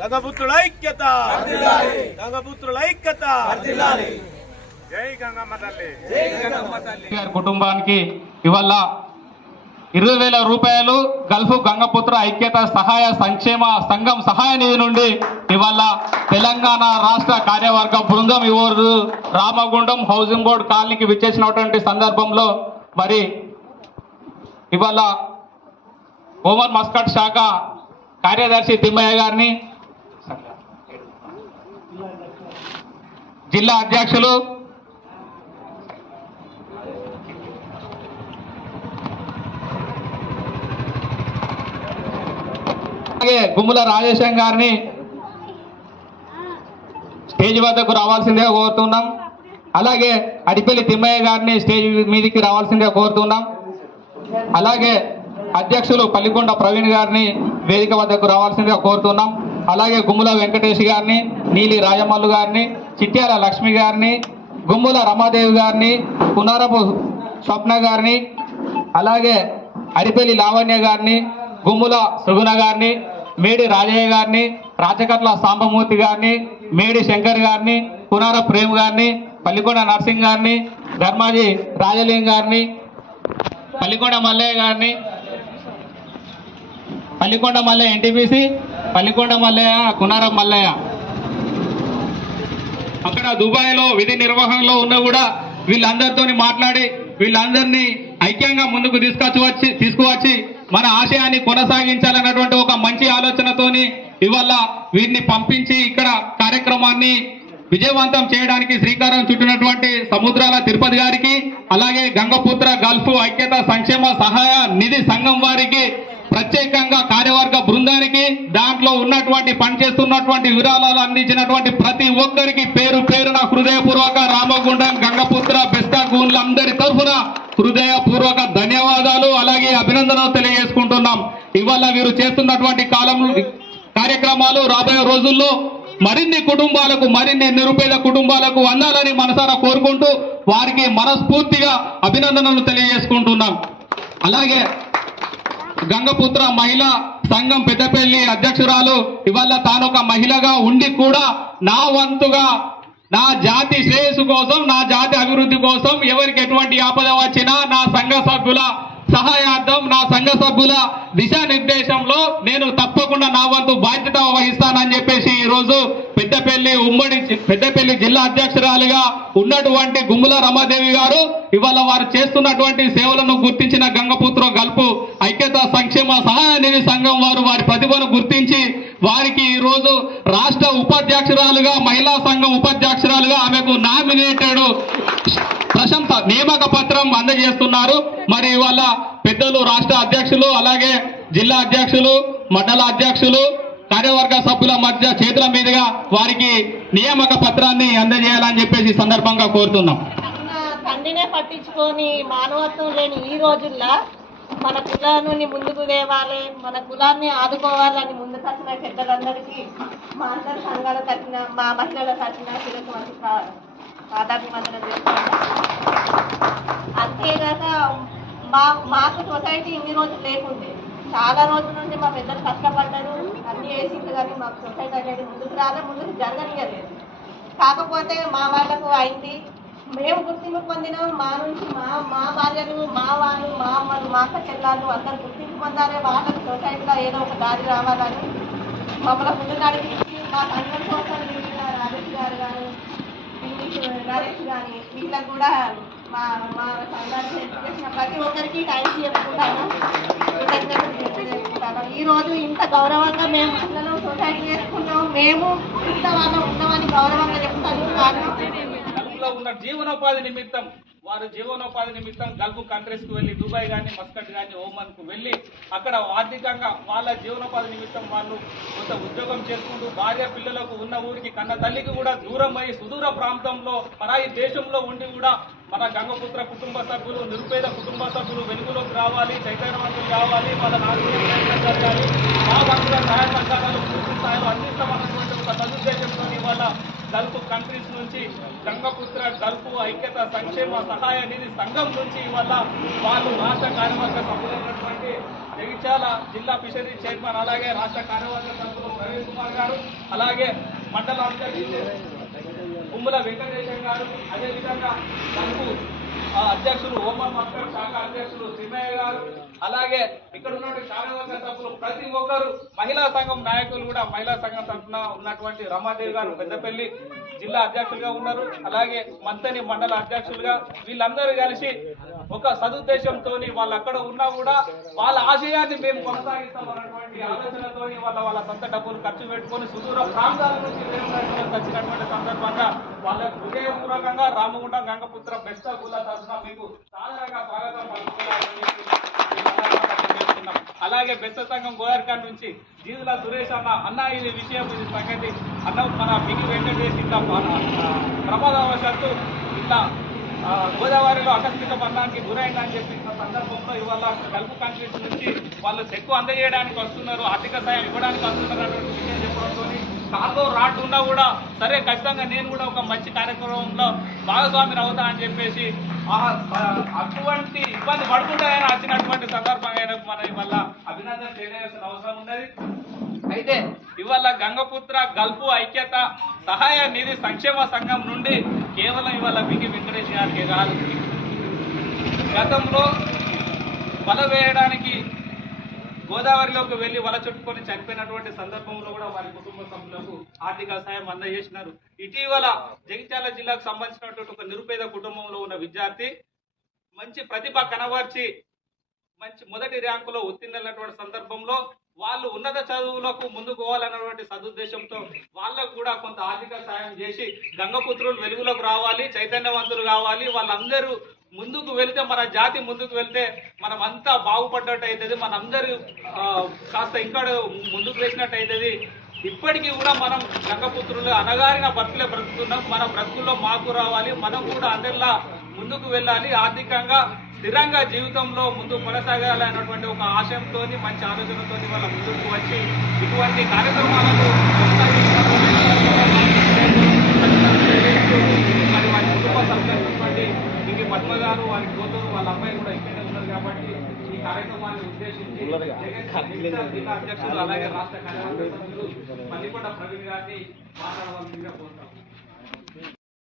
గంగపుత్రుల ఐక్యత, గంగపుత్రుల ఐక్యత. జై గంగమ్మ తల్లి, జై గంగమ్మ తల్లి. కుటుంబానికి ఇవాళ 20,000 రూపాయలు గల్ఫ్ గంగపుత్ర ఐక్యత సహాయ సంక్షేమ సంఘం సహాయ నిధి నుండి ఇవాళ తెలంగాణ రాష్ట్ర కార్యవర్గ బృందం ఈరోజు రామగుండం హౌసింగ్ బోర్డు కాలనీకి విచ్చేసినటువంటి సందర్భంలో మరి ఇవాళ ఓమర్ మస్కట్ శాఖ కార్యదర్శి తిమ్మయ్య గారిని, జిల్లా అధ్యక్షులు గుమ్ముల రాజేశం గారిని స్టేజ్ వద్దకు రావాల్సిందిగా కోరుతున్నాం. అలాగే అడిపల్లి తిమ్మయ్య గారిని స్టేజ్ మీదకి రావాల్సిందిగా కోరుతున్నాం. అలాగే అధ్యక్షులు పల్లికొండ ప్రవీణ్ గారిని వేదిక వద్దకు రావాల్సిందిగా కోరుతున్నాం. అలాగే గుమ్ముల వెంకటేష్ గారిని, నీలి రాజమల్లు గారిని, చిట్యాల లక్ష్మి గారిని, గుమ్ముల రమాదేవి గారిని, పునరపు స్వప్న గారిని, అలాగే అడిపల్లి లావణ్య గారిని, గుమ్ముల సుగుణ గారిని, మేడి రాజయ్య గారిని, రాచకట్ల సాంబమూర్తి గారిని, మేడి శంకర్ గారిని, పునార ప్రేమ్ గారిని, పల్లికొండ నర్సింగ్ గారిని, ధర్మాజీ రాజలింగ్ గారిని, పల్లికొండ మల్లయ్య గారిని, పల్లికొండ మల్లయ్య ఎన్టీపీసీ, పల్లికొండ మల్లయ్య, కునారం మల్లయ్య అక్కడ దుబాయ్లో విధి నిర్వహణలో ఉన్న కూడా వీళ్ళందరితో మాట్లాడి వీళ్ళందరినీ ఐక్యంగా ముందుకు తీసుకువచ్చి మన ఆశయాన్ని కొనసాగించాలన్నటువంటి ఒక మంచి ఆలోచనతోని ఇవాళ వీరిని పంపించి ఇక్కడ కార్యక్రమాన్ని విజయవంతం చేయడానికి శ్రీకారం చుట్టినటువంటి సముద్రాల తిరుపతి గారికి, అలాగే గంగపుత్ర గల్ఫ్ ఐక్యత సంక్షేమ సహాయ నిధి సంఘం వారికి, ప్రత్యేకంగా కార్యవర్గ బృందానికి, దాంట్లో ఉన్నటువంటి పనిచేస్తున్నటువంటి విరాళాలు అందించినటువంటి ప్రతి ఒక్కరికి పేరు పేరున హృదయపూర్వక రామగుండం గంగపుత్ర బెస్తా గూన్లందరి తరఫున హృదయపూర్వక ధన్యవాదాలు అలాగే అభినందనలు తెలియజేసుకుంటున్నాం. ఇవాళ వీరు చేస్తున్నటువంటి కార్యక్రమాలు రాబోయే రోజుల్లో మరిన్ని కుటుంబాలకు, మరిన్ని నిరుపేద కుటుంబాలకు అందాలని మనసారా కోరుకుంటూ వారికి మనస్ఫూర్తిగా అభినందనలు తెలియజేసుకుంటున్నాం. అలాగే గంగపుత్ర మహిళా సంఘం పెద్దపల్లి అధ్యక్షురాలు ఇవాళ తానొక మహిళగా ఉండి కూడా నా వంతుగా నా జాతి శ్రేయస్సు కోసం, నా జాతి అభివృద్ధి కోసం ఎవరికి ఎటువంటి ఆపద వచ్చినా నా సంఘ సభ్యుల సహాయార్థం, నా సంఘ సభ్యుల దిశానిర్దేశంలో నేను తప్పకుండా నా వంతు బాధ్యత వహిస్తానని చెప్పేసి ఈరోజు పెద్దపల్లి జిల్లా అధ్యక్షురాలిగా ఉన్నటువంటి గుమ్ముల రమాదేవి గారు ఇవాళ వారు చేస్తున్నటువంటి సేవలను గుర్తించిన గంగపుత్ర గల్ఫ్ ఐక్యత సంక్షేమ సహాయ నిధి సంఘం వారు వారి ప్రతిభను గుర్తించి వారికి ఈరోజు రాష్ట్ర ఉపాధ్యక్షురాలుగా, మహిళా సంఘం ఉపాధ్యక్షురాలుగా ఆమెకు నామినేటెడ్ ప్రశంస నియామక పత్రం అందజేస్తున్నారు. మరి ఇవాళ పెద్దలు రాష్ట్ర అధ్యక్షులు, అలాగే జిల్లా అధ్యక్షులు, మండల అధ్యక్షులు, కార్యవర్గ సభ్యుల మధ్య చేతుల మీదుగా వారికి నియామక పత్రాన్ని అందజేయాలని చెప్పేసి సందర్భంగా కోరుతున్నాం. తండ్రినే పట్టించుకొని మానవత్వం లేని ఈ రోజుల్లో మన కులాన్ని ముందుకు తేవాలి, మన కులాన్ని ఆదుకోవాలని ముందుకు వచ్చిన పెద్దలందరికీ మా అందరి సంఘాల తరఫున, మా మహిళల తరఫున శిరస్సు ఆధారమందరం చేస్తాము. అంతేగాక మాకు సొసైటీ ఇన్ని రోజులు లేకుండే, చాలా రోజుల నుండి మా పెద్దలు కష్టపడ్డారు, అన్ని వేసింది, కానీ మాకు సొసైటీ అనేది ముందుకు ముందుకు జరగనియలేదు. కాకపోతే మా వాళ్ళకు అయింది, మేము గుర్తింపు పొందినాం. మా నుంచి మా భార్యలు, మా వాళ్ళు, మా అమ్మలు, మా అక్క చెల్లాలు అందరూ గుర్తింపు పొందాలి. వాళ్ళకి సొసైటీలో ఏదో ఒక దారి రావాలని మమ్మల్ని ముందు నడిపించి మా సంఘం కోసం రాజేష్ గారు కానీ, నరేష్ కానీ వీళ్ళకి కూడా మా సంఘాన్ని హెల్ప్ చేసిన ప్రతి ఒక్కరికి థ్యాంక్స్ చెప్పుకుంటాను. ఈ రోజు ఇంత గౌరవంగా మేము మహిళలు సొసైటీ చేసుకుంటాం, మేము ఇంత వాళ్ళం ఉన్నామని గౌరవంగా చెప్తాను. కారణం ఉన్న జీవనోపాధి నిమిత్తం గల్ఫ్ కంట్రీస్ కు వెళ్లి దుబాయ్ గానీ, మస్కట్ గానీ, ఓమన్ కు వెళ్లి అక్కడ ఆర్థికంగా వాళ్ళ జీవనోపాధి నిమిత్తం వాళ్ళు కొంత ఉద్యోగం చేసుకుంటూ భార్య పిల్లలకు ఉన్న ఊరికి కన్న తల్లికి కూడా దూరం అయి సుదూర ప్రాంతంలో పరాయి దేశంలో ఉండి కూడా మన గంగపుత్ర కుటుంబ సభ్యులు, నిరుపేద కుటుంబ సభ్యులు వెలుగులోకి రావాలి, చైతన్యవంతులు కావాలి, వాళ్ళ నాలుగు జరగాలి, మా వంతుల సహాయ సహకారాలు పూర్తి స్థాయిలో అందిస్తామన్నటువంటి ఒక సదుద్దేశంతో వాళ్ళ గల్ఫ్ కంట్రీస్ నుంచి గంగపుత్ర గల్ఫ్ ఐక్యత సంక్షేమ సహాయ నిధి సంఘం నుంచి ఇవాళ వాళ్ళు రాష్ట్ర కార్యవర్గ సభ్యులైనటువంటి జగిత్యాల జిల్లా ఫిషరీ చైర్మన్ అలాగే రాష్ట్ర కార్యవర్గ సభ్యులు ప్రవీణ్ కుమార్ గారు అలాగే మండల అధ్యక్షులు కుమ్మల వెంకటేశ్వర గారు అదేవిధంగా గల్ఫ్ అధ్యక్షులు ఓమన్ మస్కర్ శాఖ అధ్యక్షులు శ్రీమయ్య గారు అలాగే ఇక్కడ ఉన్నటువంటి కార్యవర్గ సభ్యులు ప్రతి ఒక్కరు మహిళా సంఘం నాయకులు కూడా మహిళా సంఘం తరఫున ఉన్నటువంటి రమాదేవి గారు పెద్దపల్లి జిల్లా అధ్యక్షులుగా ఉన్నారు అలాగే మంతని మండల అధ్యక్షులుగా వీళ్ళందరూ కలిసి ఒక సదుద్దేశంతో వాళ్ళు అక్కడ ఉన్నా కూడా వాళ్ళ ఆశయాన్ని మేము కొనసాగిస్తామన్నటువంటి ఆలోచనతో వాళ్ళ సొంత డబ్బులు ఖర్చు పెట్టుకొని సుదూర ప్రాంతాల నుంచి వచ్చినటువంటి సందర్భంగా వాళ్ళకు హృదయపూర్వకంగా రామగుండం గంగపుత్ర బెస్ట్ గుల తరఫున మీకు సాధారణంగా స్వాగతం పలుకుతున్నారని అలాగే బెస్త సంఘం గోదావరిఖాన్ నుంచి జీదుల సురేష్ అన్న ఇది విషయం ఇది సంగతి అన్న మన పిగి వెంకటేష్ ఇంత ప్రమాదవశాత్తు ఇట్లా గోదావరిలో ఆకస్మిక మరణానికి గురైందని చెప్పి సందర్భంలో ఇవాళ గల్ఫ్ కంట్రీస్ నుంచి వాళ్ళు చెక్కు అందజేయడానికి వస్తున్నారు ఆర్థిక సాయం ఇవ్వడానికి వస్తున్నారు అటువంటి విషయం చెప్పడంతో కార్గో రాడ్ ఉన్నా కూడా సరే ఖచ్చితంగా నేను కూడా ఒక మంచి కార్యక్రమంలో భాగస్వామిని అవుతా అని చెప్పేసి అటువంటి ఇబ్బంది పడుకుంటే ఆయన వచ్చినటువంటి సందర్భంగా మనం ఇవాళ అభినందన తెలియజేయాల్సిన అవసరం ఉన్నది. అయితే ఇవాళ గంగపుత్ర గల్ఫ్ ఐక్యత సహాయ నిధి సంక్షేమ సంఘం నుండి కేవలం ఇవాళ బిగి వెంకటేష్ గారికి కాదు, గతంలో వల వేయడానికి గోదావరిలోకి వెళ్లి వల చుట్టుకొని చనిపోయినటువంటి సందర్భంలో కూడా వారి కుటుంబ సభ్యులకు ఆర్థిక సాయం అందజేసినారు. ఇటీవల జగిత్యాల జిల్లాకు సంబంధించినటువంటి ఒక నిరుపేద కుటుంబంలో ఉన్న విద్యార్థి మంచి ప్రతిభ కనబర్చి మంచి మొదటి ర్యాంకులో ఉత్తీర్ణులైనటువంటి సందర్భంలో వాళ్ళు ఉన్నత చదువులకు ముందుకు పోవాలన్నటువంటి సదుద్దేశంతో వాళ్ళకు కూడా కొంత ఆర్థిక సాయం చేసి గంగపుత్రులు వెలుగులోకి రావాలి, చైతన్యవంతులు కావాలి, వాళ్ళందరూ ముందుకు వెళితే మన జాతి ముందుకు వెళ్తే మనం అంతా బాగుపడ్డట్టు అవుతుంది, మనందరూ కాస్త ఇంకా ముందుకు వేసినట్టు అవుతుంది. ఇప్పటికీ కూడా మనం గంగపుత్రులు అనగారిన బతుకులే బ్రతుకుతున్నాం, మన బ్రతుకుల్లో మాకు రావాలి, మనం కూడా అందరిలా ముందుకు వెళ్ళాలి, ఆర్థికంగా స్థిరంగా జీవితంలో ముందుకు కొనసాగాలి అన్నటువంటి ఒక ఆశయంతో మంచి ఆలోచనతో వాళ్ళ ముందుకు వచ్చి ఇటువంటి కార్యక్రమాలకు మరి వారి కుటుంబ సభ్యులైనటువంటి ఇంటి పద్మ గారు వారి కూతురు వాళ్ళ అమ్మాయి కూడా ఇక్కడే ఉన్నారు కాబట్టి ఈ కార్యక్రమాన్ని ఉద్దేశించి జిల్లా అధ్యక్షులు అలాగే రాష్ట్ర కార్యవర్గ సభ్యులు మల్లికొండ ప్రవీణ్ గారిని మాట్లాడవలసిందిగా కోరుతాం.